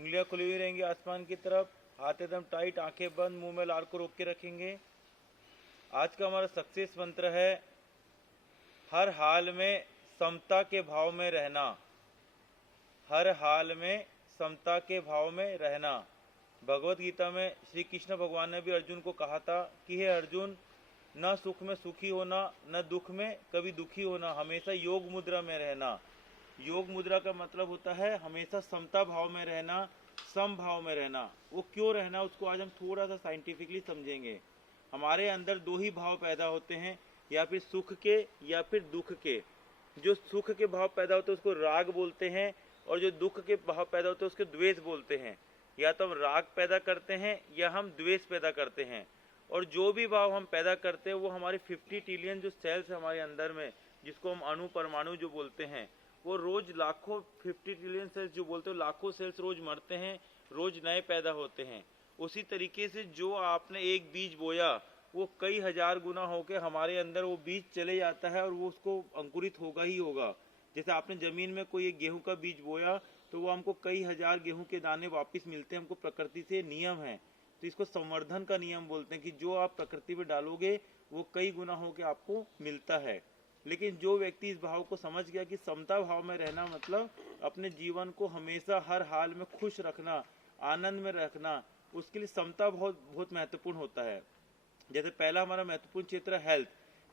उंगलियां खुली हुई रहेंगी आसमान की तरफ, हाथ एकदम टाइट, आंखें बंद, मुंह में लार को रोक के रखेंगे। आज का हमारा सक्सेस मंत्र है हर हाल में समता के भाव में रहना। हर हाल में समता के भाव में रहना। भगवत गीता में श्री कृष्ण भगवान ने भी अर्जुन को कहा था कि हे अर्जुन, न सुख में सुखी होना, न दुख में कभी दुखी होना, हमेशा योग मुद्रा में रहना। योग मुद्रा का मतलब होता है हमेशा समता भाव में रहना, सम भाव में रहना। वो क्यों रहना, उसको आज हम थोड़ा सा साइंटिफिकली समझेंगे। हमारे अंदर दो ही भाव पैदा होते हैं, या फिर सुख के या फिर दुख के। जो सुख के भाव पैदा होते हैं उसको राग बोलते हैं, और जो दुख के भाव पैदा होते हैं उसको द्वेष बोलते हैं। या तो हम राग पैदा करते हैं या हम द्वेष पैदा करते हैं। और जो भी भाव हम पैदा करते हैं वो हमारे 50 ट्रिलियन जो सेल्स हमारे अंदर में, जिसको हम अणु परमाणु जो बोलते हैं, वो रोज लाखों 50 ट्रिलियन सेल्स जो बोलते हैं, लाखों सेल्स रोज मरते हैं, रोज नए पैदा होते हैं। उसी तरीके से जो आपने एक बीज बोया वो कई हजार गुना होकर हमारे अंदर वो बीज चले जाता है और वो उसको अंकुरित होगा ही होगा। जैसे आपने जमीन में कोई एक गेहूं का बीज बोया तो वो हमको कई हजार गेहूं के दाने वापस मिलते हैं, हमको प्रकृति से नियम है। तो इसको संवर्धन का नियम बोलते हैं कि जो आप प्रकृति में डालोगे वो कई गुना होकर आपको मिलता है। लेकिन जो व्यक्ति इस भाव को समझ गया कि समता भाव में रहना मतलब अपने जीवन को हमेशा हर हाल में खुश रखना, आनंद में रखना, उसके लिए समता बहुत बहुत महत्वपूर्ण होता है। जैसे पहला हमारा महत्वपूर्ण क्षेत्र है हेल्थ।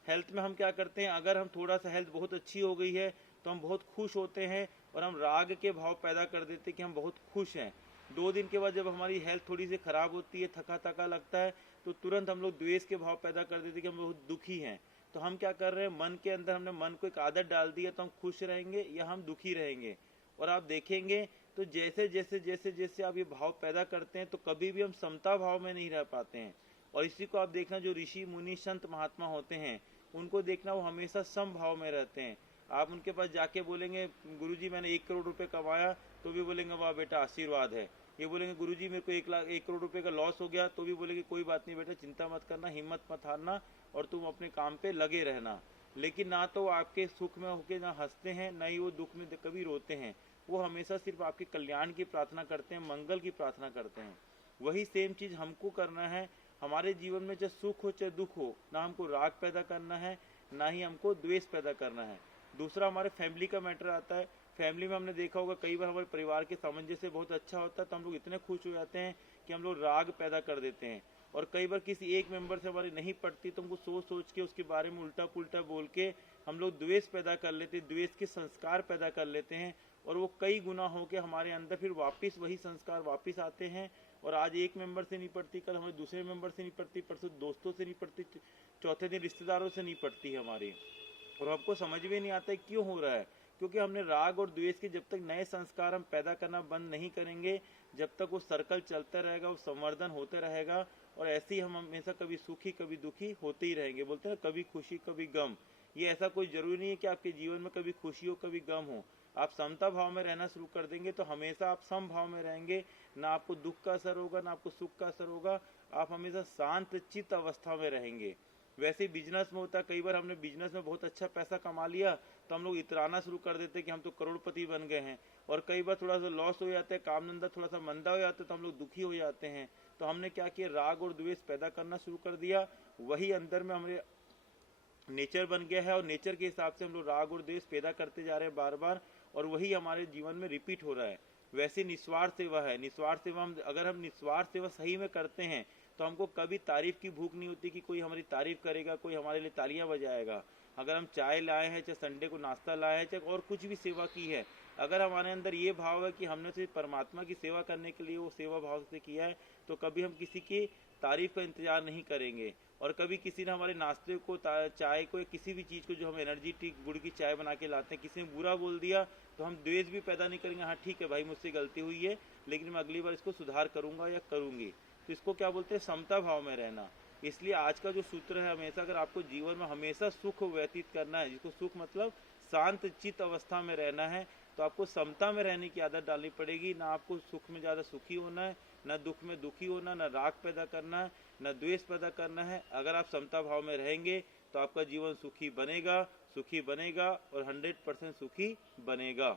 हेल्थ में हम क्या करते हैं, अगर हम थोड़ा सा हेल्थ बहुत अच्छी हो गई है तो हम बहुत खुश होते हैं और हम राग के भाव पैदा कर देते हैं कि हम बहुत खुश हैं। 2 दिन के बाद जब हमारी हेल्थ थोड़ी सी खराब होती है, थका थका लगता है, तो तुरंत हम लोग द्वेष के भाव पैदा कर देते हैं कि हम बहुत दुखी हैं। तो हम क्या कर रहे हैं, मन के अंदर हमने मन को एक आदत डाल दी है, तो हम खुश रहेंगे या हम दुखी रहेंगे। और आप देखेंगे तो जैसे जैसे जैसे जैसे आप ये भाव पैदा करते हैं तो कभी भी हम समता भाव में नहीं रह पाते हैं। और इसी को आप देखना, जो ऋषि मुनि संत महात्मा होते हैं उनको देखना, वो हमेशा सम भाव में रहते हैं। आप उनके पास जाके बोलेंगे गुरुजी मैंने 1 करोड़ रुपए कमाया, तो भी बोलेंगे वाह बेटा आशीर्वाद है। ये बोलेंगे गुरुजी मेरे को 1 करोड़ रुपए का लॉस हो गया, तो भी बोलेंगे कोई बात नहीं बेटा, चिंता मत करना, हिम्मत मत हारना और तुम अपने काम पे लगे रहना। लेकिन ना तो आपके सुख में होके ना हंसते हैं, ना ही वो दुख में कभी रोते हैं। वो हमेशा सिर्फ आपके कल्याण की प्रार्थना करते हैं, मंगल की प्रार्थना करते हैं। वही सेम चीज हमको करना है। हमारे जीवन में चाहे सुख हो चाहे दुख हो, ना हमको राग पैदा करना है, ना ही हमको द्वेष पैदा करना है। दूसरा हमारे फैमिली का मैटर आता है। फैमिली में हमने देखा होगा कई बार हमारे परिवार के सामंजस्य बहुत अच्छा होता है तो हम लोग इतने खुश हो जाते हैं कि हम लोग राग पैदा कर देते हैं। और कई बार किसी एक मेंबर से हमारी नहीं पड़ती तो हमको सोच सोच के उसके बारे में उल्टा पुल्टा बोल के हम लोग द्वेष पैदा कर लेते हैं, द्वेष के संस्कार पैदा कर लेते हैं। और वो कई गुना होके हमारे अंदर फिर वापस वही संस्कार वापस आते हैं। और आज एक मेंबर से नहीं पड़ती, कल हमारे दूसरे मेंबर से नहीं पड़ती, परसों दोस्तों से नहीं पड़ती, चौथे दिन रिश्तेदारों से नहीं पड़ती है हमारी। और आपको समझ में नहीं आता है क्यों हो रहा है, क्योंकि हमने राग और द्वेष के जब तक नए संस्कार हम पैदा करना बंद नहीं करेंगे, जब तक वो सर्कल चलता रहेगा, वो संवर्धन होते रहेगा। और ऐसे ही हम हमेशा कभी सुखी कभी दुखी होते ही रहेंगे। बोलते हैं कभी खुशी कभी गम। ये ऐसा कोई जरूरी नहीं है कि आपके जीवन में कभी खुशी हो कभी गम हो। आप समता भाव में रहना शुरू कर देंगे तो हमेशा आप सम भाव में रहेंगे। ना आपको दुख का असर होगा ना आपको सुख का असर होगा, आप हमेशा शांत चित्त अवस्था में रहेंगे। वैसे ही बिजनेस में होता है, कई बार हमने बिजनेस में बहुत अच्छा पैसा कमा लिया तो हम लोग इतराना शुरू कर देते हैं कि हम तो करोड़पति बन गए हैं। और कई बार थोड़ा सा लॉस हो जाता है, काम धंधा थोड़ा सा मंदा हो जाता है तो हम लोग दुखी हो जाते हैं। तो हमने क्या किया, राग और द्वेष पैदा करना शुरू कर दिया। वही अंदर में हमारे नेचर बन गया है और नेचर के हिसाब से हम लोग राग और द्वेष पैदा करते जा रहे हैं बार बार, और वही हमारे जीवन में रिपीट हो रहा है। वैसे निस्वार्थ सेवा है। निस्वार्थ सेवा अगर हम निस्वार्थ सेवा सही में करते हैं तो हमको कभी तारीफ की भूख नहीं होती कि कोई हमारी तारीफ करेगा, कोई हमारे लिए तालियां बजाएगा। अगर हम चाय लाए हैं, चाहे संडे को नाश्ता लाए हैं, चाहे और कुछ भी सेवा की है, अगर हमारे अंदर ये भाव है कि हमने सिर्फ परमात्मा की सेवा करने के लिए वो सेवा भाव से किया है, तो कभी हम किसी की तारीफ का इंतजार नहीं करेंगे। और कभी किसी ने हमारे नाश्ते को, चाय को, या किसी भी चीज़ को जो हम एनर्जी टी गुड़ की चाय बना के लाते हैं, किसी ने बुरा बोल दिया तो हम द्वेष भी पैदा नहीं करेंगे। हाँ ठीक है भाई, मुझसे गलती हुई है लेकिन मैं अगली बार इसको सुधार करूंगा या करूंगी। तो इसको क्या बोलते हैं, समता भाव में रहना। इसलिए आज का जो सूत्र है, हमेशा अगर आपको जीवन में हमेशा सुख व्यतीत करना है, जिसको सुख मतलब शांत चित्त अवस्था में रहना है, तो आपको समता में रहने की आदत डालनी पड़ेगी। ना आपको सुख में ज़्यादा सुखी होना है, न दुख में दुखी होना, न राग पैदा करना है, न द्वेष पैदा करना है। अगर आप समता भाव में रहेंगे तो आपका जीवन सुखी बनेगा और 100% सुखी बनेगा।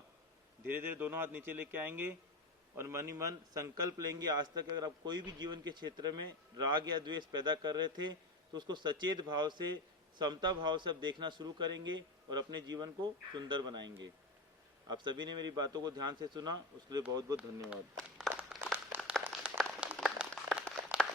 धीरे धीरे दोनों हाथ नीचे लेके आएंगे। और मन ही मन संकल्प लेंगे आज तक अगर आप कोई भी जीवन के क्षेत्र में राग या द्वेष पैदा कर रहे थे तो उसको सचेत भाव से, समता भाव से अब देखना शुरू करेंगे और अपने जीवन को सुंदर बनाएंगे। आप सभी ने मेरी बातों को ध्यान से सुना, उसके लिए बहुत बहुत धन्यवाद।